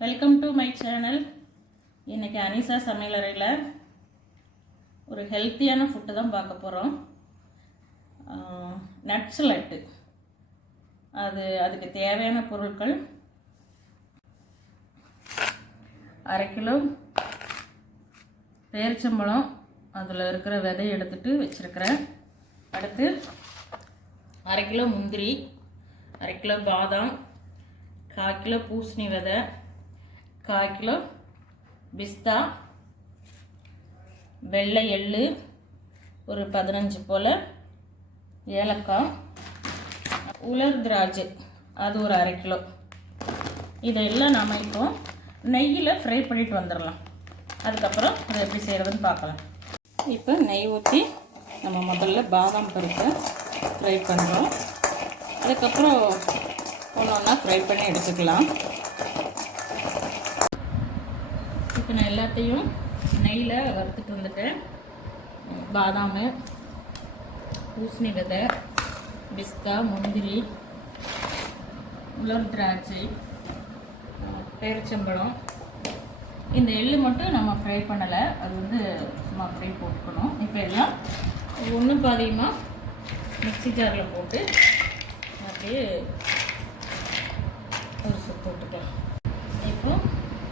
Welcome to my channel இன்றைக்கி அனிசா சமையலறையில் ஒரு ஹெல்த்தியான ஃபுட்டு தான் பார்க்க போகிறோம் நட்ஸ் லட்டு அது அதுக்கு தேவையான பொருட்கள் அரை கிலோ பேரிச்சம்பழம் அதில் இருக்கிற விதையை எடுத்துட்டு வச்சுருக்கிறேன். அடுத்து அரை கிலோ முந்திரி அரை கிலோ பாதாம் கால் கிலோ பூசணி விதை கால் கிலோ பிஸ்தா வெள்ளை எள்ளு ஒரு பதினஞ்சு போல் ஏலக்காய் உலர் திராட்சை அது ஒரு அரை கிலோ. இதெல்லாம் நாம் இப்போ நெய்யில் ஃப்ரை பண்ணிட்டு வந்துடலாம். அதுக்கப்புறம் அதை எப்படி செய்கிறதுன்னு பார்க்கலாம். இப்போ நெய் ஊற்றி நம்ம முதல்ல பாதாம் பருப்பை ஃப்ரை பண்ணுறோம் அதுக்கப்புறம் ஒன்று ஒன்றா ஃப்ரை பண்ணி எடுத்துக்கலாம். இப்போ நான் எல்லாத்தையும் நெய்யில் வறுத்துட்டு வந்துட்டேன். பாதாம் பூசணி விதை பிஸ்கா முந்திரி உலர் திராட்சை பேரிச்சம்பழம். இந்த எள்ளு மட்டும் நம்ம ஃப்ரை பண்ணலை. அது வந்து சும்மா அப்படியே போட்டுக்கணும். இப்போ எல்லாம் ஒன்று பாதியமாக மிக்ஸி ஜாரில் போட்டு அப்படியே ஒரு சுத்து போட்டுக்கலாம் இப்போ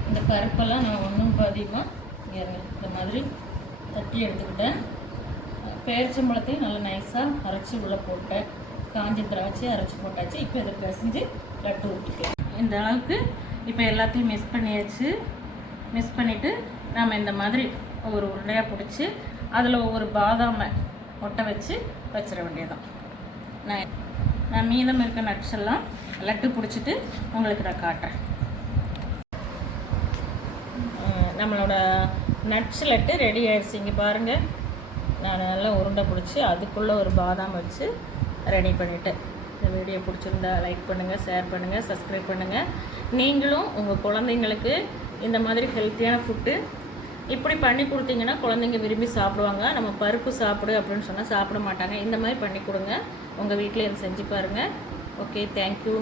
இந்த பருப்பெல்லாம் நான் ஒன்றும் பாதியமாக இந்த மாதிரி தட்டி எடுத்துக்கிட்டேன். பேரிச்சம்பழத்தையும் நல்லா நைஸாக அரைச்சி உள்ளே போட்டேன். காஞ்சி திராட்சை அரைச்சி போட்டாச்சு. இப்போ இதை பிசைஞ்சு லட்டு விட்டுக்கலாம் இந்த அளவுக்கு இப்போ எல்லாத்தையும் மிக்ஸ் பண்ணியாச்சு. மிக்ஸ் பண்ணிவிட்டு நாம் இந்த மாதிரி ஒரு உருண்டையாக பிடிச்சி அதில் ஒவ்வொரு பாதாமை ஒட்டை வச்சு வச்சிட வேண்டியதான் நான் நான் மீதம் இருக்க நட்ஸ் எல்லாம் லட்டு பிடிச்சிட்டு உங்களுக்கு நான் காட்டுறேன். நம்மளோட நட்ஸ் லட்டு ரெடி ஆயிடுச்சு. இங்கே பாருங்கள் நான் நல்லா உருண்டை பிடிச்சி அதுக்குள்ளே ஒரு பாதாம் வச்சு ரெடி பண்ணிட்டேன் இந்த வீடியோ பிடிச்சிருந்தா லைக் பண்ணுங்கள் ஷேர் பண்ணுங்கள் சப்ஸ்கிரைப் பண்ணுங்கள் நீங்களும் உங்கள் குழந்தைங்களுக்கு இந்த மாதிரி ஹெல்த்தியான ஃபுட்டு இப்படி பண்ணி கொடுத்தீங்கன்னா குழந்தைங்க விரும்பி சாப்பிடுவாங்க. நம்ம பருப்பு சாப்பிடு அப்படின்னு சொன்னால் சாப்பிட மாட்டாங்க. இந்த மாதிரி பண்ணி கொடுங்க. உங்கள் வீட்டில் இதை செஞ்சு பாருங்கள் ஓகே தேங்க்யூ